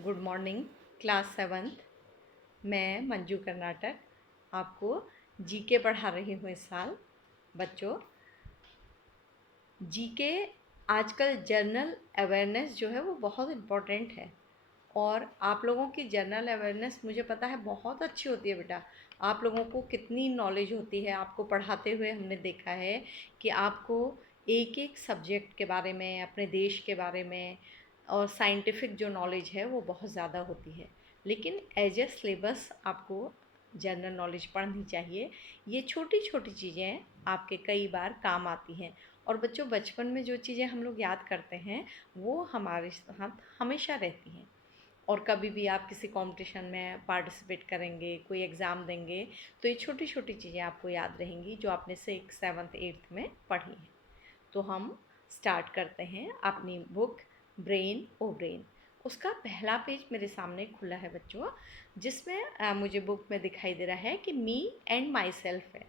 Good morning class seventh. मैं मंजू कर्नाटक आपको GK पढ़ा रही हूँ इस साल। बच्चों, जीके आजकल जनरल अवेयरनेस जो है वो बहुत इम्पोर्टेंट है। और आप लोगों की जनरल अवेयरनेस मुझे पता है बहुत अच्छी होती है बेटा। आप लोगों को कितनी नॉलेज होती है, आपको पढ़ाते हुए हमने देखा है कि आपको एक एक सब्जेक्ट के बारे में, अपने देश के बारे में और साइंटिफिक जो नॉलेज है वो बहुत ज़्यादा होती है। लेकिन एज ए सिलेबस आपको जनरल नॉलेज पढ़नी चाहिए। ये छोटी छोटी चीज़ें आपके कई बार काम आती हैं। और बच्चों, बचपन में जो चीज़ें हम लोग याद करते हैं वो हमारे साथ हमेशा रहती हैं। और कभी भी आप किसी कंपटीशन में पार्टिसिपेट करेंगे, कोई एग्ज़ाम देंगे, तो ये छोटी छोटी चीज़ें आपको याद रहेंगी जो आपने सिक्स सेवन्थ एट्थ में पढ़ी हैं। तो हम स्टार्ट करते हैं अपनी बुक ब्रेन ओ ब्रेन। उसका पहला पेज मेरे सामने खुला है बच्चों, जिसमें मुझे बुक में दिखाई दे रहा है कि मी एंड माई सेल्फ है।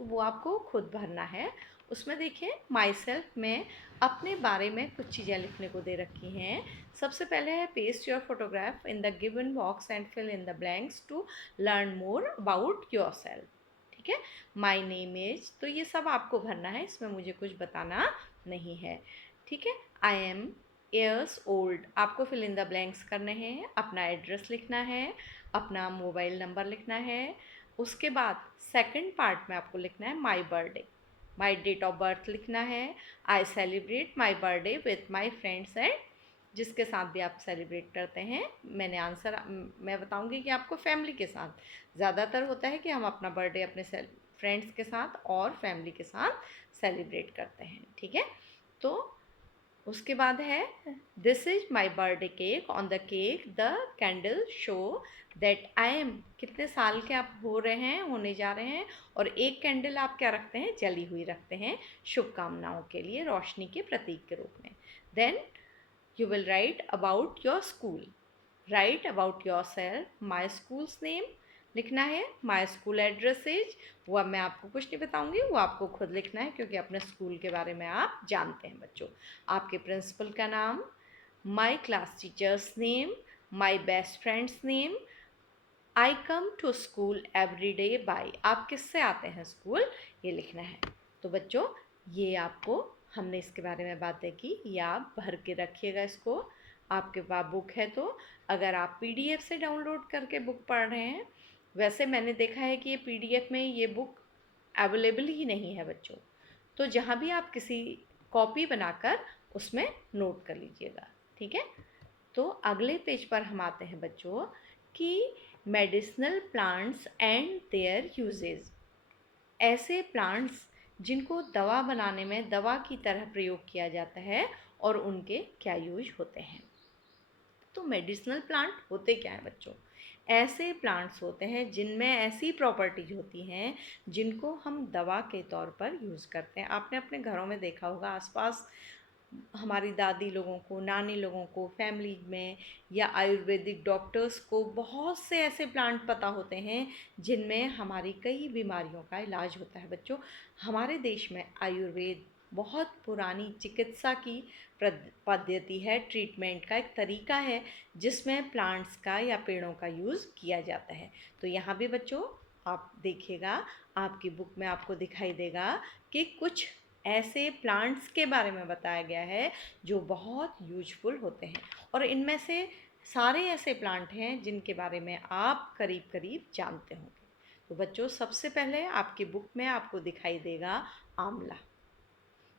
तो वो आपको खुद भरना है। उसमें देखिए माई सेल्फ में अपने बारे में कुछ चीज़ें लिखने को दे रखी हैं। सबसे पहले है paste your photograph in the given box and fill in the blanks to learn more about yourself. ठीक है, माई नेम इज, तो ये सब आपको भरना है, इसमें मुझे कुछ बताना नहीं है। ठीक है, आई एम ईयर्स ओल्ड, आपको फिल इन द ब्लैंक्स करने हैं। अपना एड्रेस लिखना है, अपना मोबाइल नंबर लिखना है। उसके बाद सेकंड पार्ट में आपको लिखना है my birthday, my date of birth लिखना है। I celebrate my birthday with my friends and, जिसके साथ भी आप सेलिब्रेट करते हैं। मैंने आंसर मैं बताऊंगी कि आपको फैमिली के साथ, ज़्यादातर होता है कि हम अपना बर्थडे अपने फ्रेंड्स के साथ और फैमिली के साथ सेलिब्रेट करते हैं। ठीक है, तो उसके बाद है this is my birthday cake, on the cake the candle show that I am, कितने साल के आप हो रहे हैं, होने जा रहे हैं। और एक कैंडल आप क्या रखते हैं, जली हुई रखते हैं, शुभकामनाओं के लिए, रोशनी के प्रतीक के रूप में। Then you will write about your school, write about yourself, my school's name लिखना है, my school address is, वो अब मैं आपको कुछ नहीं बताऊंगी, वो आपको खुद लिखना है क्योंकि अपने स्कूल के बारे में आप जानते हैं बच्चों। आपके प्रिंसिपल का नाम, my class teacher's name, my best friend's name, I come to school every day by, आप किससे आते हैं स्कूल, ये लिखना है। तो बच्चों, ये आपको हमने इसके बारे में बातें की, ये आप भर के रखिएगा इसको। आपके पास बुक है तो, अगर आप पीडीएफ से डाउनलोड करके बुक पढ़ रहे हैं, वैसे मैंने देखा है कि ये पीडीएफ में ये बुक अवेलेबल ही नहीं है बच्चों। तो जहाँ भी आप किसी कॉपी बनाकर उसमें नोट कर लीजिएगा। ठीक है, तो अगले पेज पर हम आते हैं बच्चों कि medicinal plants and their uses, ऐसे प्लांट्स जिनको दवा बनाने में दवा की तरह प्रयोग किया जाता है और उनके क्या यूज होते हैं। तो मेडिसिनल प्लांट होते क्या हैं बच्चों, ऐसे प्लांट्स होते हैं जिनमें ऐसी प्रॉपर्टीज होती हैं जिनको हम दवा के तौर पर यूज़ करते हैं। आपने अपने घरों में देखा होगा, आसपास हमारी दादी लोगों को, नानी लोगों को, फैमिली में या आयुर्वेदिक डॉक्टर्स को बहुत से ऐसे प्लांट पता होते हैं जिनमें हमारी कई बीमारियों का इलाज होता है बच्चों। हमारे देश में आयुर्वेद बहुत पुरानी चिकित्सा की पद्धति है, ट्रीटमेंट का एक तरीका है जिसमें प्लांट्स का या पेड़ों का यूज़ किया जाता है। तो यहाँ भी बच्चों आप देखिएगा, आपकी बुक में आपको दिखाई देगा कि कुछ ऐसे प्लांट्स के बारे में बताया गया है जो बहुत यूजफुल होते हैं। और इनमें से सारे ऐसे प्लांट हैं जिनके बारे में आप करीब करीब जानते होंगे। तो बच्चों, सबसे पहले आपकी बुक में आपको दिखाई देगा आंवला।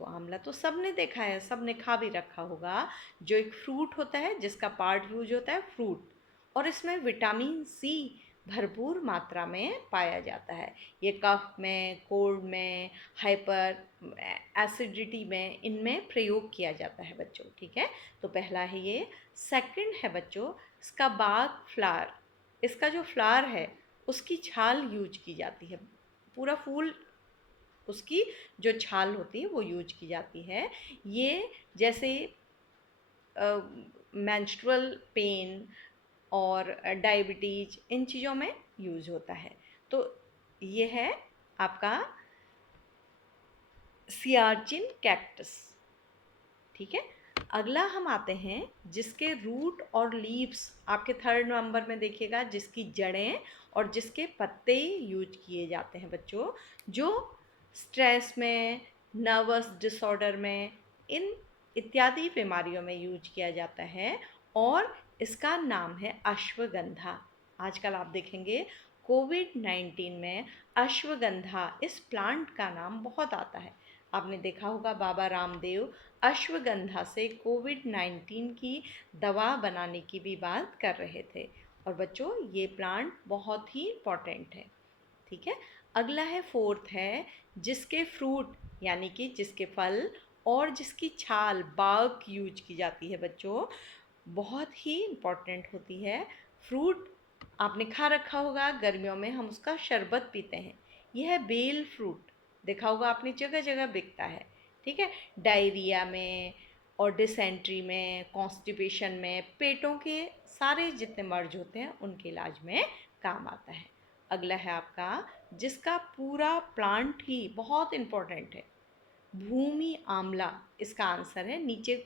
तो आंवला तो सबने देखा है, सबने खा भी रखा होगा, जो एक फ्रूट होता है जिसका पार्ट यूज होता है फ्रूट। और इसमें विटामिन सी भरपूर मात्रा में पाया जाता है। ये कफ में, कोल्ड में, हाइपर एसिडिटी में, इनमें प्रयोग किया जाता है बच्चों। ठीक है, तो पहला है ये। सेकंड है बच्चों इसका बाग फ्लावर, इसका जो फ्लावर है उसकी छाल यूज की जाती है, पूरा फूल उसकी जो छाल होती है वो यूज की जाती है। ये जैसे मेंस्ट्रुअल पेन और डायबिटीज, इन चीज़ों में यूज होता है। तो ये है आपका सियाचिन कैक्टस। ठीक है, अगला हम आते हैं जिसके रूट और लीव्स आपके 3rd नंबर में देखिएगा, जिसकी जड़ें और जिसके पत्ते यूज किए जाते हैं बच्चों, जो स्ट्रेस में, नर्वस डिसऑर्डर में, इन इत्यादि बीमारियों में यूज किया जाता है, और इसका नाम है अश्वगंधा। आजकल आप देखेंगे कोविड-19 में अश्वगंधा इस प्लांट का नाम बहुत आता है। आपने देखा होगा बाबा रामदेव अश्वगंधा से कोविड-19 की दवा बनाने की भी बात कर रहे थे। और बच्चों ये प्लांट बहुत ही इम्पॉर्टेंट है, ठीक है। अगला है 4th है जिसके फ्रूट यानी कि जिसके फल और जिसकी छाल बार्क यूज की जाती है बच्चों, बहुत ही इम्पॉर्टेंट होती है। फ्रूट आपने खा रखा होगा, गर्मियों में हम उसका शरबत पीते हैं, यह है बेल फ्रूट। देखा होगा आपने, जगह जगह बिकता है, ठीक है। डायरिया में और डिसेंट्री में, कॉन्स्टिपेशन में, पेटों के सारे जितने मर्ज होते हैं उनके इलाज में काम आता है। अगला है आपका जिसका पूरा प्लांट ही बहुत इम्पोर्टेंट है, भूमि आंवला इसका आंसर है। नीचे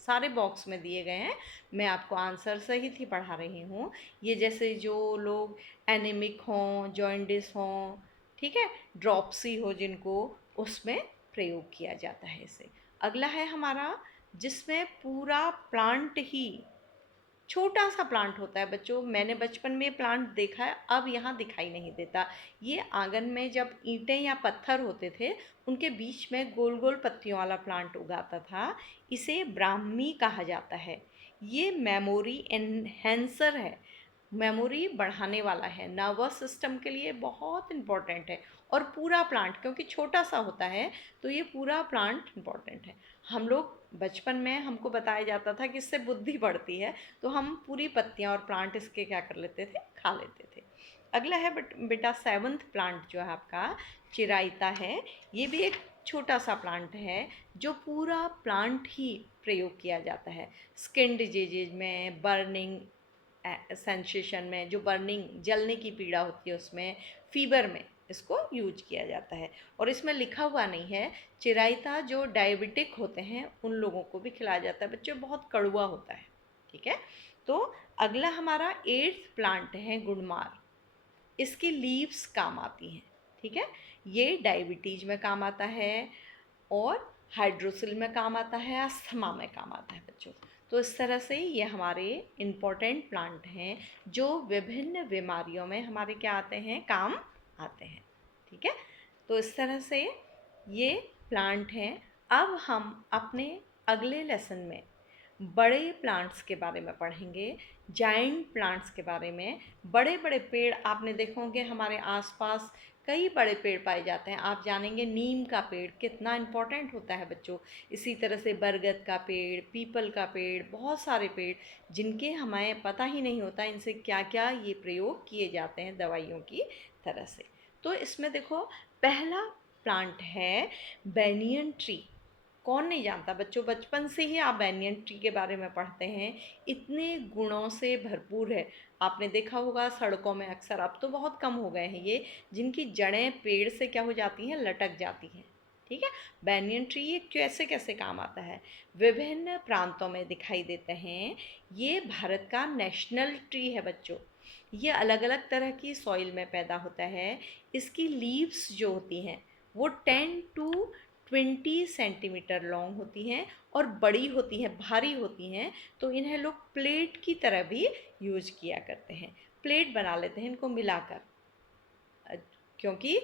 सारे बॉक्स में दिए गए हैं, मैं आपको आंसर सहित ही पढ़ा रही हूँ। ये जैसे जो लोग एनीमिक हों, जॉइंडिस हों, ठीक है, ड्रॉपसी हो जिनको, उसमें प्रयोग किया जाता है इसे। अगला है हमारा जिसमें पूरा प्लांट ही, छोटा सा प्लांट होता है बच्चों, मैंने बचपन में प्लांट देखा है, अब यहाँ दिखाई नहीं देता। ये आंगन में जब ईंटें या पत्थर होते थे उनके बीच में गोल गोल पत्तियों वाला प्लांट उगाता था, इसे ब्राह्मी कहा जाता है। ये मेमोरी एनहेंसर है, मेमोरी बढ़ाने वाला है, नर्वस सिस्टम के लिए बहुत इम्पॉर्टेंट है। और पूरा प्लांट क्योंकि छोटा सा होता है तो ये पूरा प्लांट इम्पॉर्टेंट है। हम लोग बचपन में हमको बताया जाता था कि इससे बुद्धि बढ़ती है, तो हम पूरी पत्तियां और प्लांट इसके क्या कर लेते थे, खा लेते थे। अगला है बेटा 7th प्लांट जो है आपका चिराइता है। ये भी एक छोटा सा प्लांट है जो पूरा प्लांट ही प्रयोग किया जाता है। स्किन डिजीज में, बर्निंग सेंसेशन में, जो बर्निंग जलने की पीड़ा होती है उसमें, फीवर में इसको यूज किया जाता है। और इसमें लिखा हुआ नहीं है, चिराइता जो डायबिटिक होते हैं उन लोगों को भी खिलाया जाता है बच्चों, बहुत कड़वा होता है, ठीक है। तो अगला हमारा 8th प्लांट है गुड़मार, इसकी लीव्स काम आती हैं, ठीक है। ये डायबिटीज में काम आता है और हाइड्रोसिल में काम आता है, अस्थमा में काम आता है बच्चों। तो इस तरह से ये हमारे इम्पोर्टेंट प्लांट हैं जो विभिन्न बीमारियों में हमारे क्या आते हैं, काम आते हैं, ठीक है। तो इस तरह से ये प्लांट हैं। अब हम अपने अगले लेसन में बड़े प्लांट्स के बारे में पढ़ेंगे, जाइंट प्लांट्स के बारे में। बड़े बड़े पेड़ आपने देखे होंगे, हमारे आसपास कई बड़े पेड़ पाए जाते हैं। आप जानेंगे नीम का पेड़ कितना इम्पोर्टेंट होता है बच्चों। इसी तरह से बरगद का पेड़, पीपल का पेड़, बहुत सारे पेड़ जिनके हमें पता ही नहीं होता इनसे क्या क्या ये प्रयोग किए जाते हैं दवाइयों की तरह से। तो इसमें देखो पहला प्लांट है बैनियन ट्री। कौन नहीं जानता बच्चों, बचपन से ही आप बैनियन ट्री के बारे में पढ़ते हैं, इतने गुणों से भरपूर है। आपने देखा होगा सड़कों में अक्सर, अब तो बहुत कम हो गए हैं ये, जिनकी जड़ें पेड़ से क्या हो जाती हैं, लटक जाती हैं, ठीक है। बैनियन ट्री ये कैसे कैसे काम आता है, विभिन्न प्रांतों में दिखाई देते हैं। ये भारत का नेशनल ट्री है बच्चों। ये अलग अलग तरह की सॉइल में पैदा होता है। इसकी लीव्स जो होती हैं वो 10 टू 20 सेंटीमीटर लॉन्ग होती हैं और बड़ी होती हैं, भारी होती हैं। तो इन्हें लोग प्लेट की तरह भी यूज किया करते हैं, प्लेट बना लेते हैं इनको मिलाकर। क्योंकि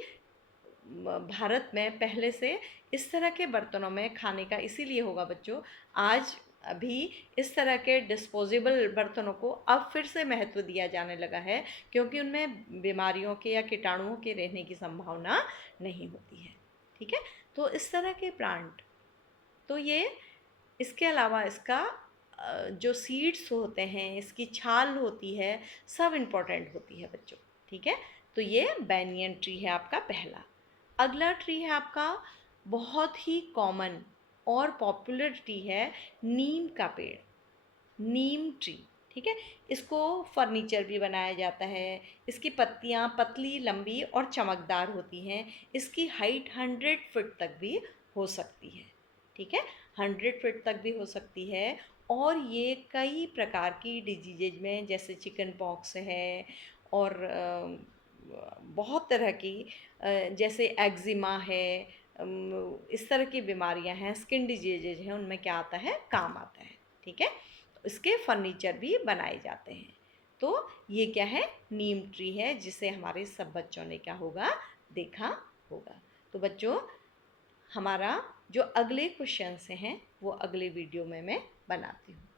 भारत में पहले से इस तरह के बर्तनों में खाने का, इसीलिए होगा बच्चों, आज अभी इस तरह के डिस्पोजेबल बर्तनों को अब फिर से महत्व दिया जाने लगा है, क्योंकि उनमें बीमारियों के या कीटाणुओं के रहने की संभावना नहीं होती है, ठीक है। तो इस तरह के प्लांट, तो ये, इसके अलावा इसका जो सीड्स होते हैं, इसकी छाल होती है, सब इम्पोर्टेंट होती है बच्चों, ठीक है। तो ये बैनियन ट्री है आपका पहला। अगला ट्री है आपका बहुत ही कॉमन और पॉपुलर ट्री है, नीम का पेड़, नीम ट्री, ठीक है। इसको फर्नीचर भी बनाया जाता है। इसकी पत्तियां पतली, लंबी और चमकदार होती हैं। इसकी हाइट 100 फीट तक भी हो सकती है, ठीक है। 100 फीट तक भी हो सकती है। और ये कई प्रकार की डिजीजेज में, जैसे चिकन पॉक्स है और बहुत तरह की जैसे एक्जिमा है, इस तरह की बीमारियां हैं, स्किन डिजीजेज हैं, उनमें क्या आता है, काम आता है। ठीक है, तो इसके फर्नीचर भी बनाए जाते हैं। तो ये क्या है, नीम ट्री है, जिसे हमारे सब बच्चों ने क्या होगा, देखा होगा। तो बच्चों, हमारा जो अगले क्वेश्चन से हैं वो अगले वीडियो में मैं बनाती हूँ।